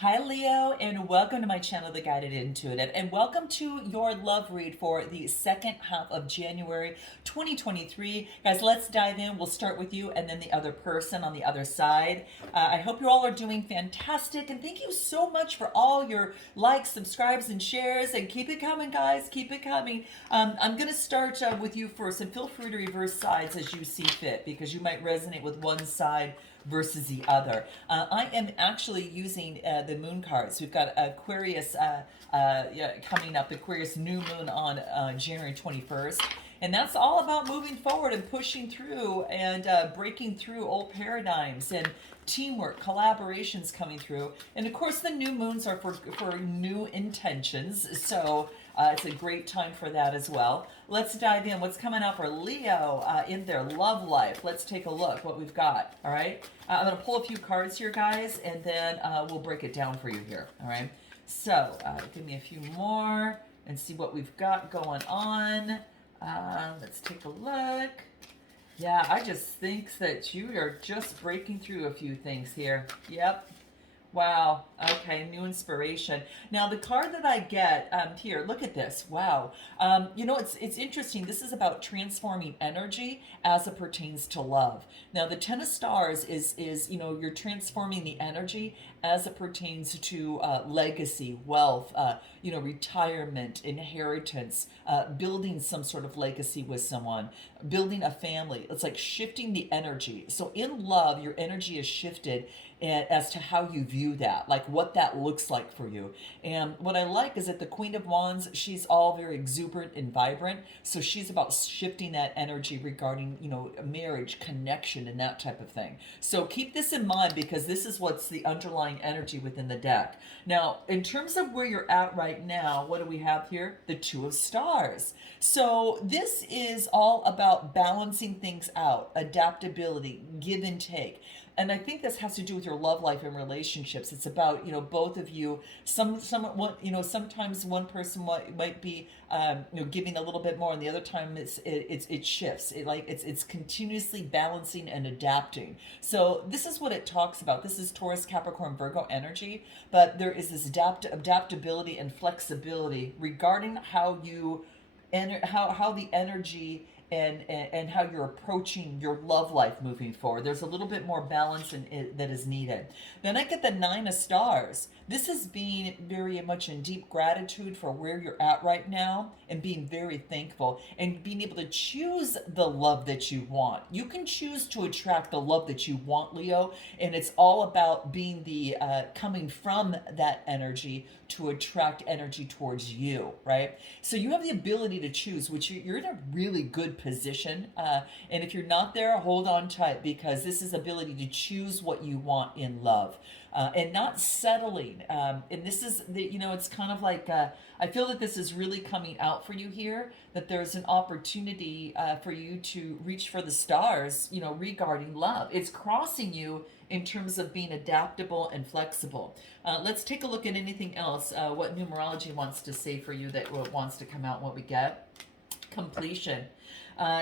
Hi, Leo, and welcome to my channel, The Guided Intuitive, and welcome to your love read for the second half of January 2023. Guys, let's dive in. We'll start with you and then the other person on the other side. I hope you all are doing fantastic, and thank you so much for all your likes, subscribes, and shares, and keep it coming, guys. Keep it coming. I'm going to start with you first, and feel free to reverse sides as you see fit, because you might resonate with one side versus the other. I am actually using the moon cards. We've got Aquarius yeah, coming up, Aquarius new moon on January 21st. And that's all about moving forward and pushing through and breaking through old paradigms and teamwork, collaborations coming through. And of course, the new moons are for new intentions. So it's a great time for that as well. Let's dive in. What's coming up for Leo in their love life? Let's take a look what we've got. All right. I'm going to pull a few cards here, guys, and then we'll break it down for you here. All right. So give me a few more and see what we've got going on. Let's take a look. Yeah, I just think that you are just breaking through a few things here. Yep. Wow. Okay. New inspiration. Now, the card that I get here, look at this. Wow. It's interesting. This is about transforming energy as it pertains to love. Now, the Ten of Stars is you're transforming the energy as it pertains to legacy, wealth, retirement, inheritance, building some sort of legacy with someone, building a family. It's like shifting the energy. So in love, your energy is shifted as to how you view that, like what that looks like for you. And what I like is that the Queen of Wands, she's all very exuberant and vibrant. So she's about shifting that energy regarding, marriage, connection, and that type of thing. So keep this in mind because this is what's the underlying energy within the deck. Now, in terms of where you're at right now, what do we have here? The Two of Stars. So this is all about balancing things out, adaptability, give and take. And I think this has to do with your love life and relationships. It's about both of you. Sometimes one person might be giving a little bit more, and the other time it shifts. It's continuously balancing and adapting. So this is what it talks about. This is Taurus, Capricorn, Virgo energy, but there is this adaptability and flexibility regarding how you how the energy and how you're approaching your love life moving forward. There's a little bit more balance that is needed. Then I get the Nine of Stars. This is being very much in deep gratitude for where you're at right now and being very thankful and being able to choose the love that you want. You can choose to attract the love that you want, Leo, and it's all about being the coming from that energy to attract energy towards you, right? So you have the ability to choose, which you're in a really good position. And if you're not there, hold on tight because this is ability to choose what you want in love. And not settling. And this is it's kind of like I feel that this is really coming out for you here. That there's an opportunity for you to reach for the stars. Regarding love, it's crossing you in terms of being adaptable and flexible. Let's take a look at anything else. What numerology wants to say for you that wants to come out. What we get. Completion.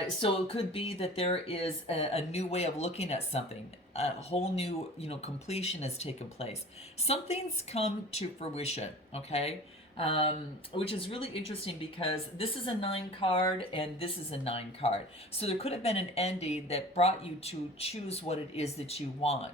So it could be that there is a new way of looking at something. A whole new, completion has taken place. Something's come to fruition, okay? Which is really interesting because this is a 9 card and this is a 9 card. So there could have been an ending that brought you to choose what it is that you want.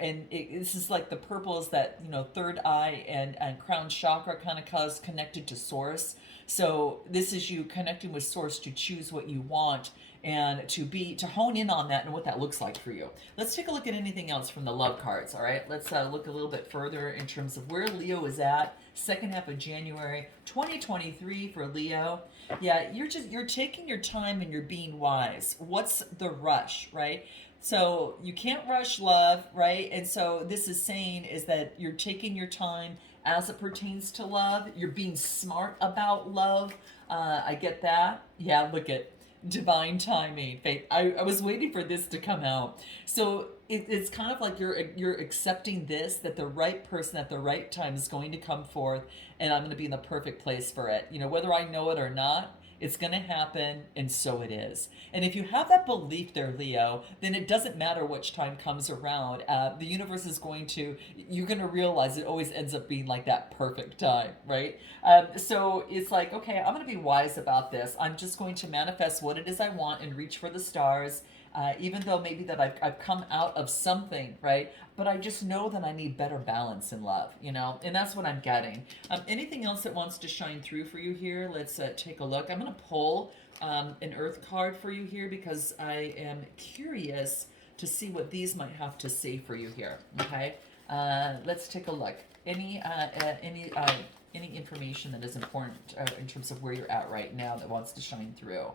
This is like the purple is that, third eye and crown chakra kind of connected to source. So this is you connecting with source to choose what you want and to hone in on that and what that looks like for you. Let's take a look at anything else from the love cards. All right, let's look a little bit further in terms of where Leo is at second half of January 2023 for Leo. Yeah, you're taking your time and you're being wise. What's the rush, right? So you can't rush love, right? And so this is saying is that you're taking your time as it pertains to love. You're being smart about love. I get that. Yeah, look at divine timing, faith. I was waiting for this to come out. So it's kind of like you're accepting this, that the right person at the right time is going to come forth, and I'm going to be in the perfect place for it. Whether I know it or not, It's going to happen, and so it is. And if you have that belief there, Leo, then it doesn't matter which time comes around. The universe is going to, you're going to realize it always ends up being like that perfect time, right? So it's like, okay, I'm going to be wise about this. I'm just going to manifest what it is I want and reach for the stars. Even though maybe that I've come out of something, right? But I just know that I need better balance in love, you know? And that's what I'm getting. Anything else that wants to shine through for you here? Let's take a look. I'm going to pull an earth card for you here because I am curious to see what these might have to say for you here, okay? Let's take a look. Any information that is important in terms of where you're at right now that wants to shine through?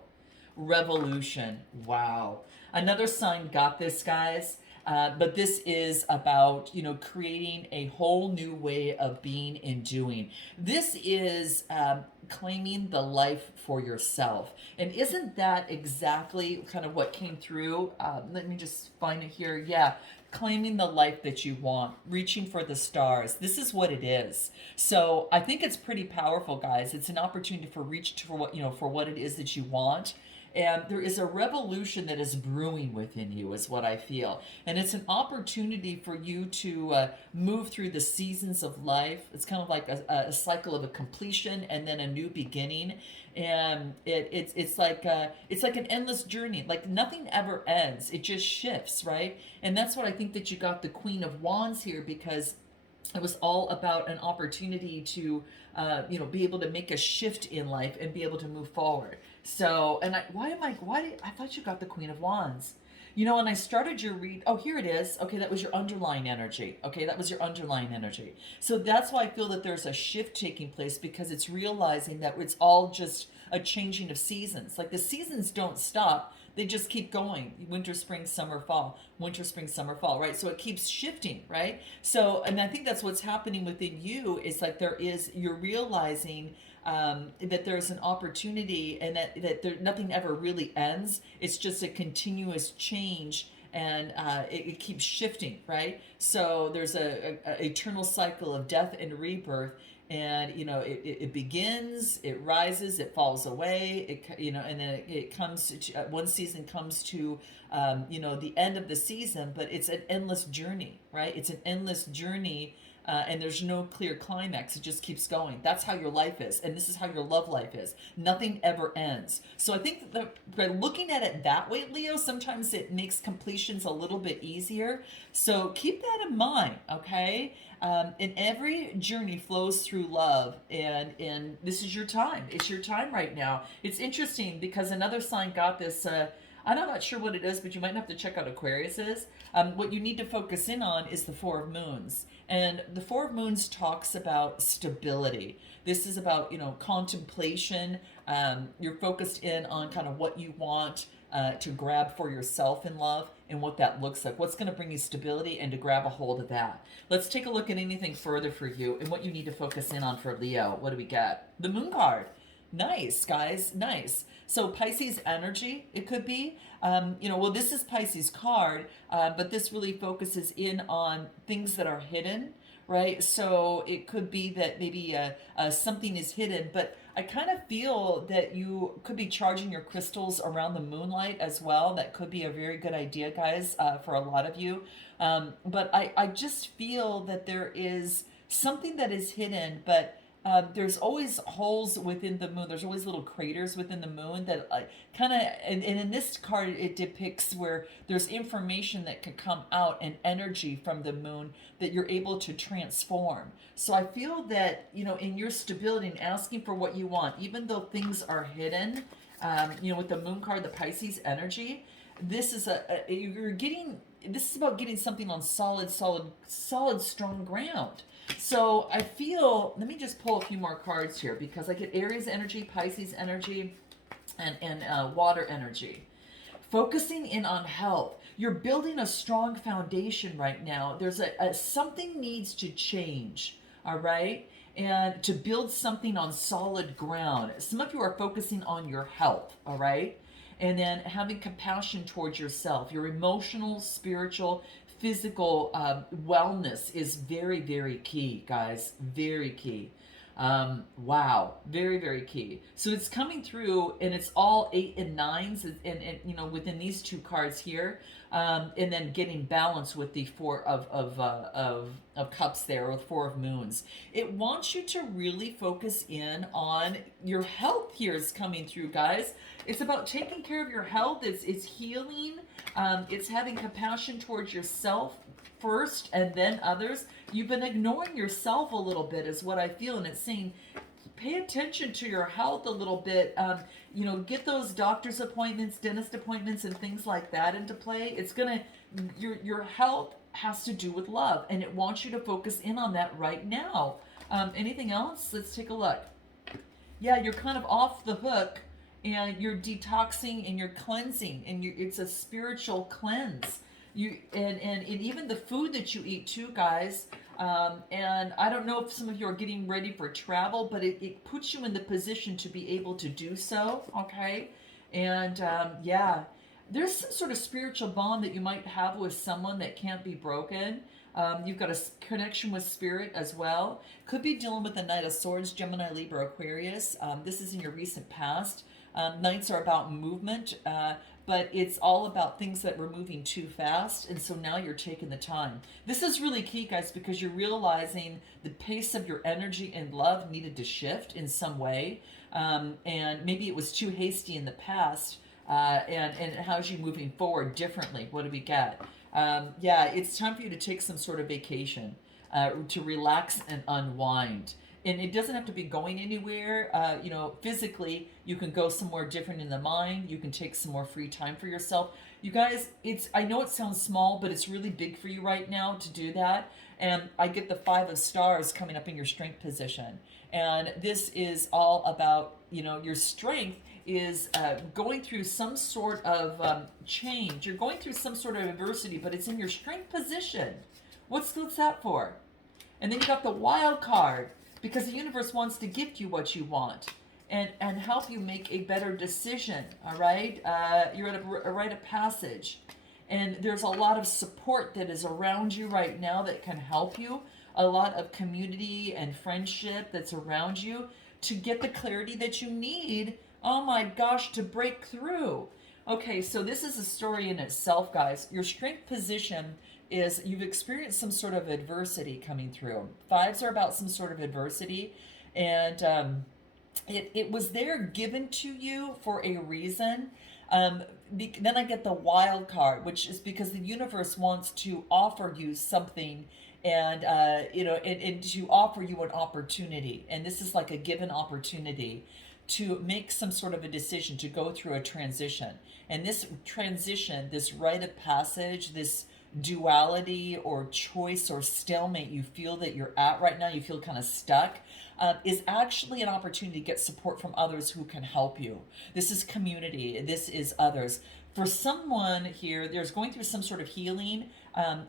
Revolution. Wow. Another sign got this, guys. But this is about, creating a whole new way of being and doing. This is claiming the life for yourself. And isn't that exactly kind of what came through? Let me just find it here. Yeah. Claiming the life that you want, reaching for the stars. This is what it is. So I think it's pretty powerful, guys. It's an opportunity for reach for what it is that you want. And there is a revolution that is brewing within you, is what I feel. And it's an opportunity for you to move through the seasons of life. It's kind of like a cycle of a completion and then a new beginning. And it's like an endless journey. Like nothing ever ends. It just shifts, right? And that's what I think that you got the Queen of Wands here, because it was all about an opportunity to be able to make a shift in life and be able to move forward. So, and I thought you got the Queen of Wands. When I started your read, oh, here it is. Okay, that was your underlying energy. Okay, that was your underlying energy. So that's why I feel that there's a shift taking place, because it's realizing that it's all just a changing of seasons. Like the seasons don't stop. They just keep going. Winter, spring, summer, fall. Winter, spring, summer, fall, right? So it keeps shifting, right? So, and I think that's what's happening within you, is like you're realizing that there's an opportunity, and that nothing ever really ends. It's just a continuous change, and it keeps shifting, right? So there's a eternal cycle of death and rebirth. And it begins, it rises, it falls away, and then it comes to, one season comes to the end of the season, but it's an endless journey, right? It's an endless journey. And there's no clear climax. It just keeps going. That's how your life is. And this is how your love life is. Nothing ever ends. So I think that by looking at it that way, Leo, sometimes it makes completions a little bit easier. So keep that in mind, okay? And every journey flows through love. And this is your time. It's your time right now. It's interesting because another sign got this. I'm not sure what it is, but you might have to check out Aquarius's. What you need to focus in on is the Four of Moons. And the Four of Moons talks about stability. This is about, contemplation. You're focused in on kind of what you want to grab for yourself in love and what that looks like. What's going to bring you stability, and to grab a hold of that. Let's take a look at anything further for you and what you need to focus in on for Leo. What do we got? The Moon card. Nice, guys. Nice. So Pisces energy, it could be. This is Pisces card, but this really focuses in on things that are hidden, right? So it could be that maybe something is hidden, but I kind of feel that you could be charging your crystals around the moonlight as well. That could be a very good idea, guys, for a lot of you. But I just feel that there is something that is hidden, but there's always holes within the moon. There's always little craters within the moon that kind of, and in this card, it depicts where there's information that can come out and energy from the moon that you're able to transform. So I feel that, in your stability and asking for what you want, even though things are hidden, with the Moon card, the Pisces energy, this is this is about getting something on solid, strong ground. So I feel, let me just pull a few more cards here, because I get Aries energy, Pisces energy, and water energy. Focusing in on health. You're building a strong foundation right now. There's something needs to change, all right? And to build something on solid ground. Some of you are focusing on your health, all right? And then having compassion towards yourself. Your emotional, spiritual, physical wellness is very, very key, guys. Very key. Wow, very, very key. So it's coming through, and it's all eight and nines, and within these two cards here, and then getting balance with the four of cups there, or the four of moons. It wants you to really focus in on your health. Here is coming through, guys. It's about taking care of your health. It's healing. It's having compassion towards yourself first and then others. You've been ignoring yourself a little bit, is what I feel, and it's saying pay attention to your health a little bit. Get those doctor's appointments, dentist appointments, and things like that into play. It's gonna your health has to do with love, and it wants you to focus in on that right now. Anything else? Let's take a look. Yeah, you're kind of off the hook, and you're detoxing and you're cleansing, and it's a spiritual cleanse. And even the food that you eat too, guys. And I don't know if some of you are getting ready for travel, but it puts you in the position to be able to do so. Okay, and yeah, there's some sort of spiritual bond that you might have with someone that can't be broken. You've got a connection with spirit as well. Could be dealing with the Knight of Swords, Gemini, Libra, Aquarius. This is in your recent past. Knights are about movement, but it's all about things that were moving too fast, and so now you're taking the time. This is really key, guys, because you're realizing the pace of your energy and love needed to shift in some way, and maybe it was too hasty in the past, and it has you moving forward differently. What do we got? Yeah, it's time for you to take some sort of vacation, to relax and unwind. And it doesn't have to be going anywhere. Physically, you can go somewhere different in the mind. You can take some more free time for yourself. You guys, I know it sounds small, but it's really big for you right now to do that. And I get the Five of Stars coming up in your strength position. And this is all about, your strength is going through some sort of change. You're going through some sort of adversity, but it's in your strength position. What's that for? And then you got the wild card, because the universe wants to gift you what you want and help you make a better decision, all right? You're at a rite of passage, and there's a lot of support that is around you right now that can help you, a lot of community and friendship that's around you to get the clarity that you need, oh my gosh, to break through. Okay, so this is a story in itself, guys. Your strength position is you've experienced some sort of adversity coming through. Fives are about some sort of adversity, and it was there given to you for a reason. Then I get the wild card, which is because the universe wants to offer you something, and to offer you an opportunity. And this is like a given opportunity to make some sort of a decision, to go through a transition. And this transition, this rite of passage, this duality or choice or stalemate you feel that you're at right now, you feel kind of stuck, is actually an opportunity to get support from others who can help you. This is community. This is others. For someone here, there's going through some sort of healing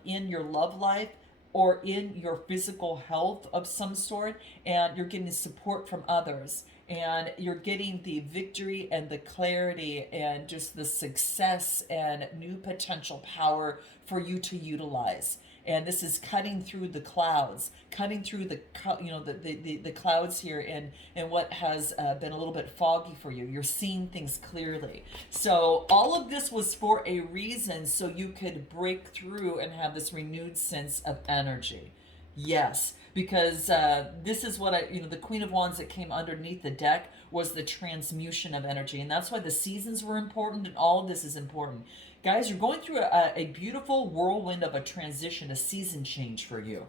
in your love life or in your physical health of some sort, and you're getting support from others. And you're getting the victory and the clarity and just the success and new potential power for you to utilize. And this is cutting through the clouds, cutting through the clouds here, and what has been a little bit foggy for you. You're seeing things clearly. So all of this was for a reason, so you could break through and have this renewed sense of energy. Yes, because this is what the Queen of Wands that came underneath the deck was the transmutation of energy. And that's why the seasons were important, and all of this is important. Guys, you're going through a beautiful whirlwind of a transition, a season change for you.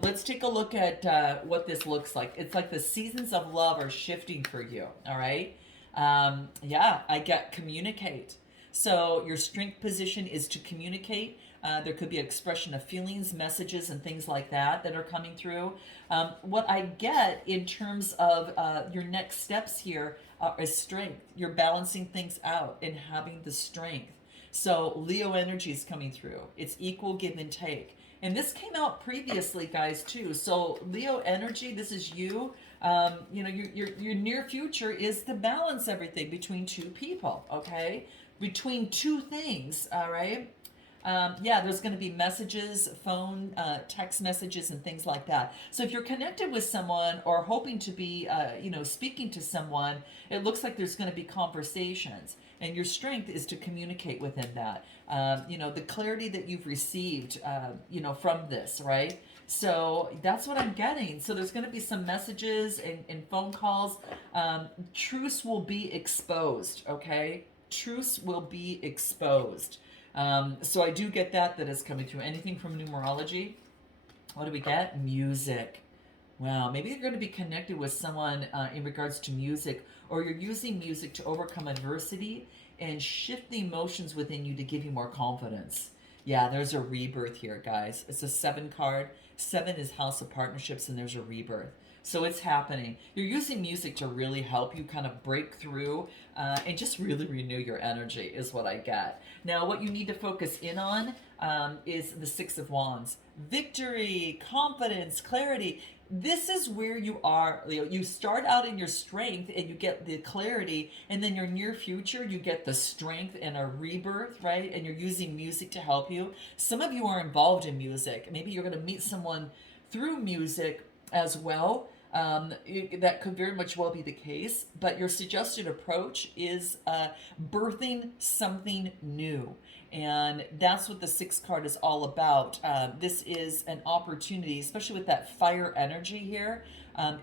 Let's take a look at what this looks like. It's like the seasons of love are shifting for you, all right? Yeah, I get communicate. So your strength position is to communicate. There could be an expression of feelings, messages, and things like that are coming through. What I get in terms of your next steps here is strength. You're balancing things out and having the strength. So Leo energy is coming through. It's equal give and take. And this came out previously, guys, too. So Leo energy, this is you. Your near future is to balance everything between two people, okay? Between two things, all right? Yeah, there's going to be messages, phone, text messages, and things like that. So if you're connected with someone or hoping to be, speaking to someone, it looks like there's going to be conversations. And your strength is to communicate within that. The clarity that you've received, from this, right? So that's what I'm getting. So there's going to be some messages and phone calls. Truths will be exposed, okay? Truths will be exposed. So I do get that is coming through. Anything from numerology? What do we get? Music. Wow, maybe you're going to be connected with someone in regards to music, or you're using music to overcome adversity and shift the emotions within you to give you more confidence. Yeah, there's a rebirth here, guys. It's a 7 card. 7 is House of Partnerships, and there's a rebirth. So it's happening. You're using music to really help you kind of break through and just really renew your energy, is what I get. Now, what you need to focus in on is the 6 of Wands. Victory, confidence, clarity. This is where you are, Leo. You start out in your strength and you get the clarity, and then your near future, you get the strength and a rebirth, right? And you're using music to help you. Some of you are involved in music. Maybe you're going to meet someone through music as well. That could very much well be the case, but your suggested approach is birthing something new. And that's what the 6 card is all about. This is an opportunity, especially with that fire energy here.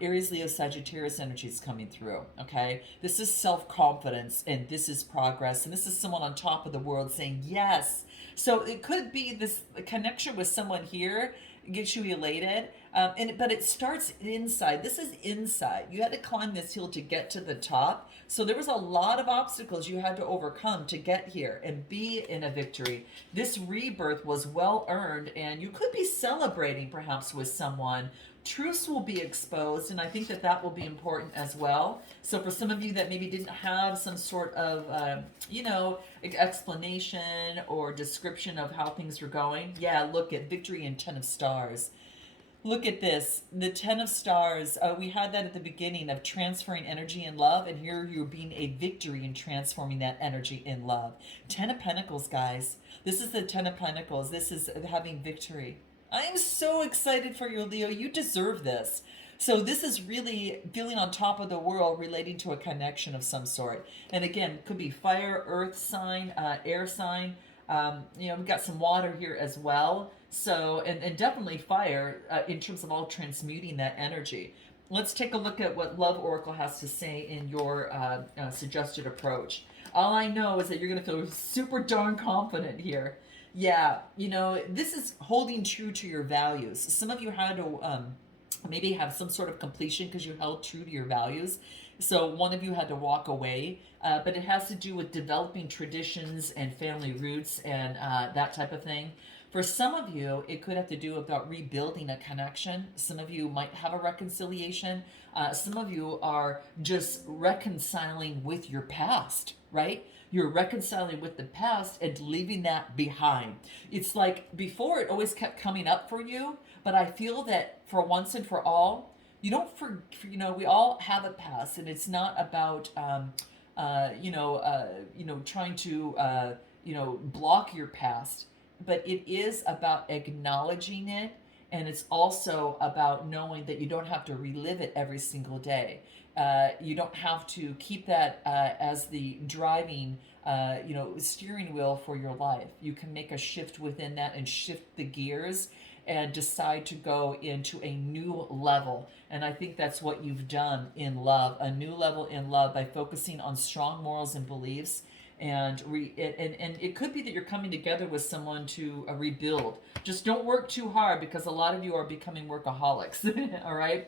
Aries, Leo, Sagittarius energy is coming through, okay? This is self-confidence, and this is progress, and this is someone on top of the world saying yes. So it could be this connection with someone here gets you elated, but it starts inside. This is inside. You had to climb this hill to get to the top. So there was a lot of obstacles you had to overcome to get here and be in a victory. This rebirth was well earned, and you could be celebrating perhaps with someone. Truths will be exposed, and I think that will be important as well. So for some of you that maybe didn't have some sort of, explanation or description of how things were going, yeah, look at Victory and 10 of Stars. Look at this, the 10 of Stars. We had that at the beginning of transferring energy and love, and here you're being a victory in transforming that energy in love. 10 of Pentacles, guys. This is the 10 of Pentacles. This is having victory. I am so excited for you, Leo. You deserve this. So this is really feeling on top of the world relating to a connection of some sort. And again, could be fire, earth sign, air sign. We've got some water here as well. So, and definitely fire in terms of all transmuting that energy. Let's take a look at what Love Oracle has to say in your suggested approach. All I know is that you're going to feel super darn confident here. Yeah, this is holding true to your values. Some of you had to maybe have some sort of completion because you held true to your values. So one of you had to walk away, but it has to do with developing traditions and family roots and that type of thing. For some of you, it could have to do about rebuilding a connection. Some of you might have a reconciliation. Some of you are just reconciling with your past, right? You're reconciling with the past and leaving that behind. It's like before it always kept coming up for you, but I feel that for once and for all, you don't we all have a past, and it's not about trying to block your past, but it is about acknowledging it, and it's also about knowing that you don't have to relive it every single day. You don't have to keep that as the driving steering wheel for your life. You can make a shift within that and shift the gears and decide to go into a new level. And I think that's what you've done in love, a new level in love by focusing on strong morals and beliefs. And it could be that you're coming together with someone to rebuild. Just don't work too hard, because a lot of you are becoming workaholics. All right,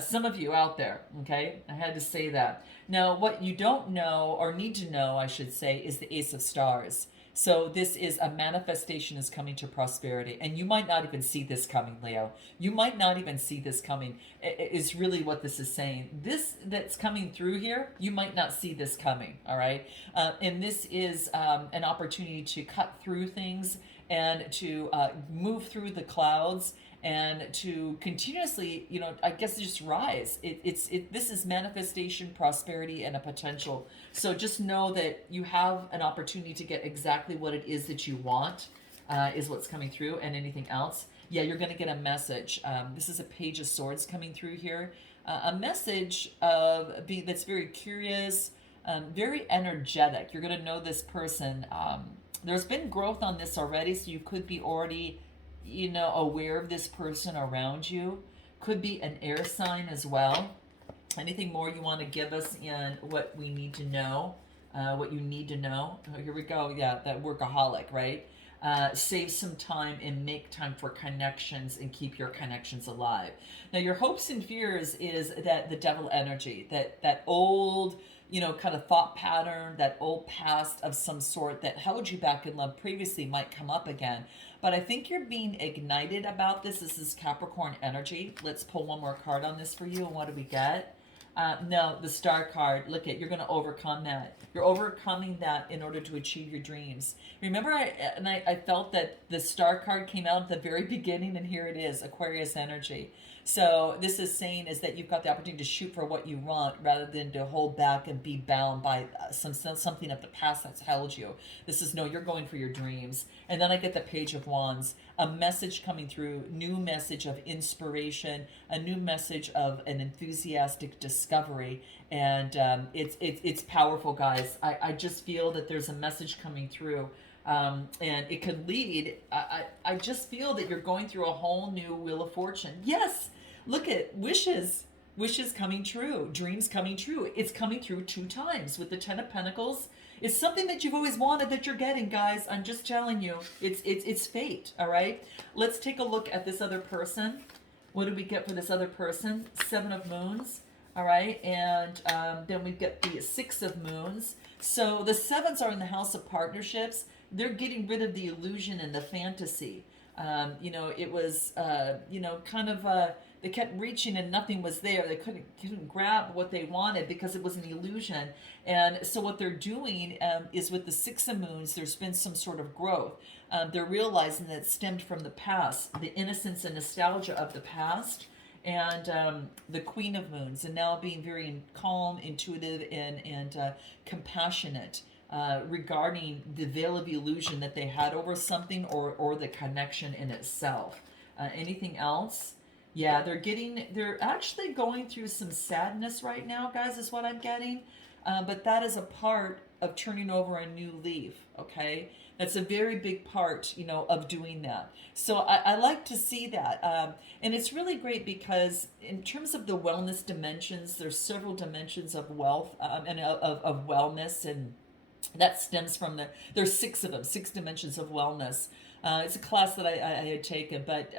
some of you out there. Okay, I had to say that. Now, what you don't know, or need to know, I should say, is the Ace of Stars. So this is a manifestation is coming to prosperity. And you might not even see this coming, Leo. You might not even see this coming, is really what this is saying. This that's coming through here, you might not see this coming, all right? And this is an opportunity to cut through things and to move through the clouds and to continuously, I guess just rise. This is manifestation, prosperity, and a potential. So just know that you have an opportunity to get exactly what it is that you want. is what's coming through. And anything else? Yeah, you're going to get a message. This is a Page of Swords coming through here. A message of being that's very curious, very energetic. You're going to know this person. There's been growth on this already, so you could be already, aware of this person around you. Could be an air sign as well. Anything more you want to give us in what we need to know? What you need to know? Oh, here we go. Yeah, that workaholic, right? Save some time and make time for connections and keep your connections alive. Now, your hopes and fears is that the devil energy, that old, kind of thought pattern, that old past of some sort that held you back in love previously might come up again. But I think you're being ignited about this. This is Capricorn energy. Let's pull one more card on this for you. And what do we get? No, the Star card. Look at, you're going to overcome that. You're overcoming that in order to achieve your dreams. Remember, I felt that the Star card came out at the very beginning, and here it is, Aquarius energy. So this is saying is that you've got the opportunity to shoot for what you want rather than to hold back and be bound by something of the past that's held you. This is no, you're going for your dreams. And then I get the Page of Wands, a message coming through, new message of inspiration, a new message of an enthusiastic discovery, and it's powerful, guys. I just feel that there's a message coming through. And it could lead, I just feel that you're going through a whole new Wheel of Fortune. Yes, look at wishes coming true, dreams coming true. It's coming through 2 times with the 10 of Pentacles. It's something that you've always wanted that you're getting, guys. I'm just telling you, it's fate, all right? Let's take a look at this other person. What do we get for this other person? 7 of Moons, all right? And then we get the 6 of Moons. So the 7s are in the House of Partnerships. They're getting rid of the illusion and the fantasy. It was, kind of, they kept reaching and nothing was there. They couldn't grab what they wanted because it was an illusion. And so what they're doing is with the 6 of Moons, there's been some sort of growth. They're realizing that it stemmed from the past, the innocence and nostalgia of the past. And the Queen of Moons, and now being very calm, intuitive, and compassionate. Regarding the veil of illusion that they had over something or the connection in itself. Anything else? Yeah, they're actually going through some sadness right now, guys, is what I'm getting. But that is a part of turning over a new leaf, okay? That's a very big part, of doing that. So I like to see that. And it's really great because in terms of the wellness dimensions, there's several dimensions of wealth and of wellness, and that stems from there's 6 of them, 6 dimensions of wellness. It's a class that I had taken, but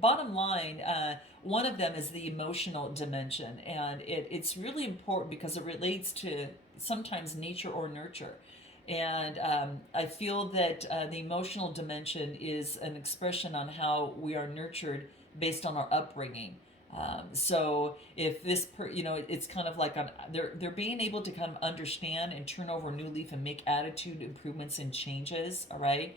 bottom line, one of them is the emotional dimension, and it's really important because it relates to sometimes nature or nurture. And I feel that the emotional dimension is an expression on how we are nurtured based on our upbringing. So if this, it's kind of like they're being able to kind of understand and turn over a new leaf and make attitude improvements and changes. All right.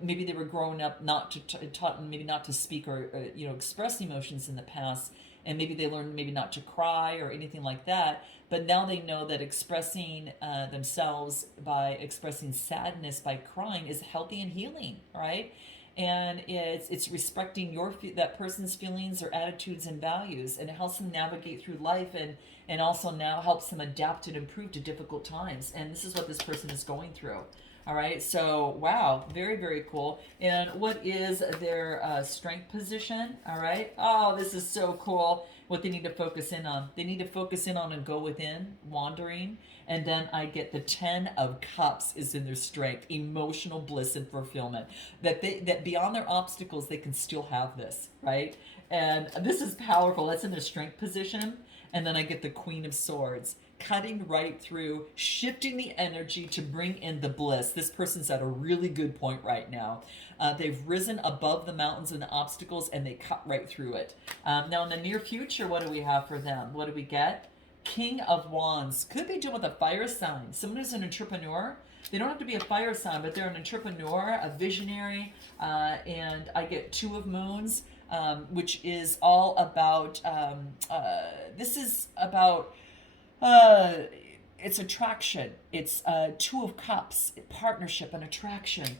Maybe they were growing up not to taught maybe not to speak or express emotions in the past, and maybe they learned maybe not to cry or anything like that. But now they know that expressing themselves by expressing sadness by crying is healthy and healing. Right. And it's respecting that person's feelings or attitudes and values, and it helps them navigate through life, and also now helps them adapt and improve to difficult times. And this is what this person is going through. All right, so wow, very, very cool. And what is their strength position? All right, oh, this is so cool. What they need to focus in on. They need to focus in on and go within, wandering. And then I get the 10 of Cups is in their strength, emotional bliss and fulfillment. That beyond their obstacles, they can still have this, right? And this is powerful. That's in their strength position. And then I get the Queen of Swords, cutting right through, shifting the energy to bring in the bliss. This person's at a really good point right now. They've risen above the mountains and the obstacles, and they cut right through it. Now, in the near future, what do we have for them? What do we get? King of Wands. Could be dealing with a fire sign. Someone who's an entrepreneur. They don't have to be a fire sign, but they're an entrepreneur, a visionary. And I get 2 of Moons, which is all about, this is about, it's attraction. It's 2 of Cups, partnership and attraction.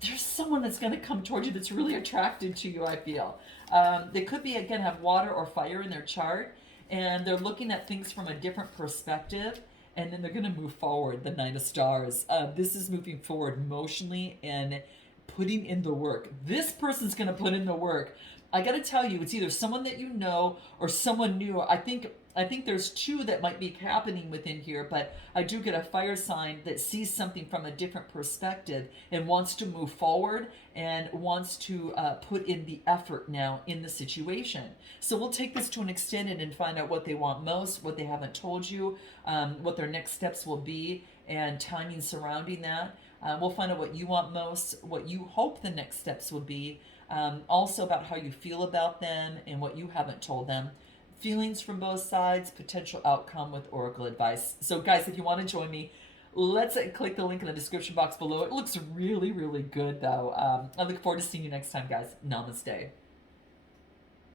there's someone that's going to come towards you that's really attracted to you, I feel. They could be, again, have water or fire in their chart, and they're looking at things from a different perspective, and then they're going to move forward. The Knight of Stars. This is moving forward emotionally and putting in the work. This person's going to put in the work. I got to tell you, it's either someone that you know or someone new. I think there's two that might be happening within here, but I do get a fire sign that sees something from a different perspective and wants to move forward and wants to put in the effort now in the situation. So we'll take this to an extent and find out what they want most, what they haven't told you, what their next steps will be, and timing surrounding that. We'll find out what you want most, what you hope the next steps will be, also about how you feel about them and what you haven't told them. Feelings from both sides, potential outcome with oracle advice. So, guys, if you want to join me, let's click the link in the description box below. It looks really, really good, though. I look forward to seeing you next time, guys. Namaste.